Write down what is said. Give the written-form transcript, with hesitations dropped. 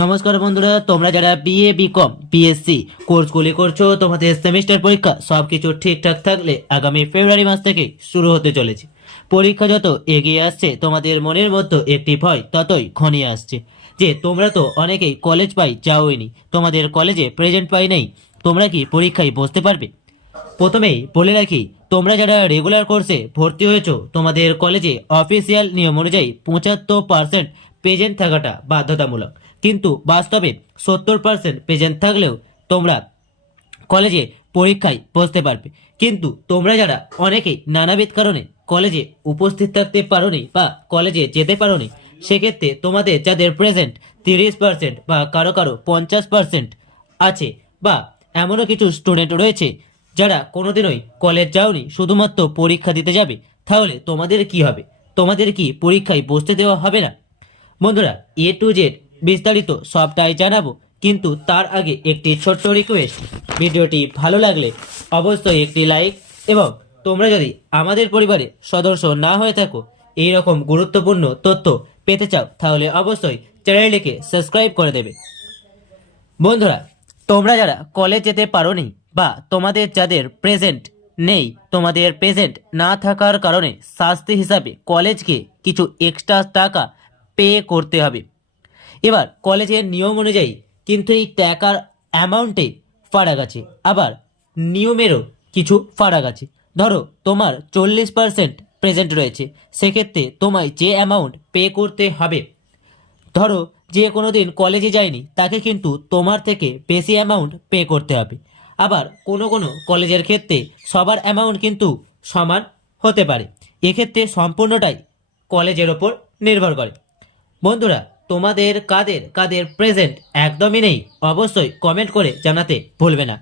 নমস্কার বন্ধুরা, তোমরা যারা বিএ বিকম বিএসসি কোর্সগুলি করছো, তোমাদের সেমিস্টার পরীক্ষা সবকিছু ঠিকঠাক থাকলে আগামী ফেব্রুয়ারি মাস থেকে শুরু হতে চলেছে। পরীক্ষা যত এগিয়ে আসছে, তোমাদের মনের মধ্যে একটি ভয় ততই ঘনিয়ে আসছে যে তোমরা তো অনেকেই কলেজ পাই যাওইনি, তোমাদের কলেজে প্রেজেন্ট পাই নেই, তোমরা কি পরীক্ষায় বসতে পারবে? প্রথমেই বলে রাখি, তোমরা যারা রেগুলার কোর্সে ভর্তি হয়েছো, তোমাদের কলেজে অফিসিয়াল নিয়ম অনুযায়ী 75% প্রেজেন্ট থাকাটা বাধ্যতামূলক, কিন্তু বাস্তবে 70% প্রেজেন্ট থাকলেও তোমরা কলেজে পরীক্ষায় বসতে পারবে। কিন্তু তোমরা যারা অনেকেই নানাবিধ কারণে কলেজে উপস্থিত থাকতে পারোনি বা কলেজে যেতে পারোনি, সেক্ষেত্রে তোমাদের যাদের প্রেজেন্ট 30% বা কারো কারো 50% আছে, বা এমনও কিছু স্টুডেন্ট রয়েছে যারা কোনোদিনই কলেজ যাওনি, শুধুমাত্র পরীক্ষা দিতে যাবে, তাহলে তোমাদের কি হবে? তোমাদের কি পরীক্ষায় বসতে দেওয়া হবে না? বন্ধুরা, এ টু জেড বিস্তারিত সবটাই জানাবো, কিন্তু তার আগে একটি ছোট্ট রিকোয়েস্ট, ভিডিওটি ভালো লাগলে অবশ্যই একটি লাইক, এবং তোমরা যদি আমাদের পরিবারে সদস্য না হয়ে থাকো, এই রকম গুরুত্বপূর্ণ তথ্য পেতে চাও, তাহলে অবশ্যই চ্যানেলটিকে সাবস্ক্রাইব করে দেবে। বন্ধুরা, তোমরা যারা কলেজ যেতে পারোনি বা তোমাদের যাদের প্রেজেন্ট নেই, তোমাদের প্রেজেন্ট না থাকার কারণে শাস্তি হিসাবে কলেজকে কিছু এক্সট্রা টাকা পে করতে হবে। এবার কলেজের নিয়ম অনুযায়ী কিন্তু এই টাকার অ্যামাউন্টে ফারাক আছে, আবার নিয়মেরও কিছু ফারাক আছে। ধরো তোমার 40% প্রেজেন্ট রয়েছে, সেক্ষেত্রে তোমায় যে অ্যামাউন্ট পে করতে হবে, ধরো যে কোনো দিন কলেজে যায়নি, তাকে কিন্তু তোমার থেকে বেশি অ্যামাউন্ট পে করতে হবে। আবার কোনো কোনো কলেজের ক্ষেত্রে সবার অ্যামাউন্ট কিন্তু সমান হতে পারে, এক্ষেত্রে সম্পূর্ণটাই কলেজের ওপর নির্ভর করে। বন্ধুরা, তোমাদের কাদের কাদের প্রেজেন্ট একদমই নেই, অবশ্যই কমেন্ট করে জানাতে ভুলবে না।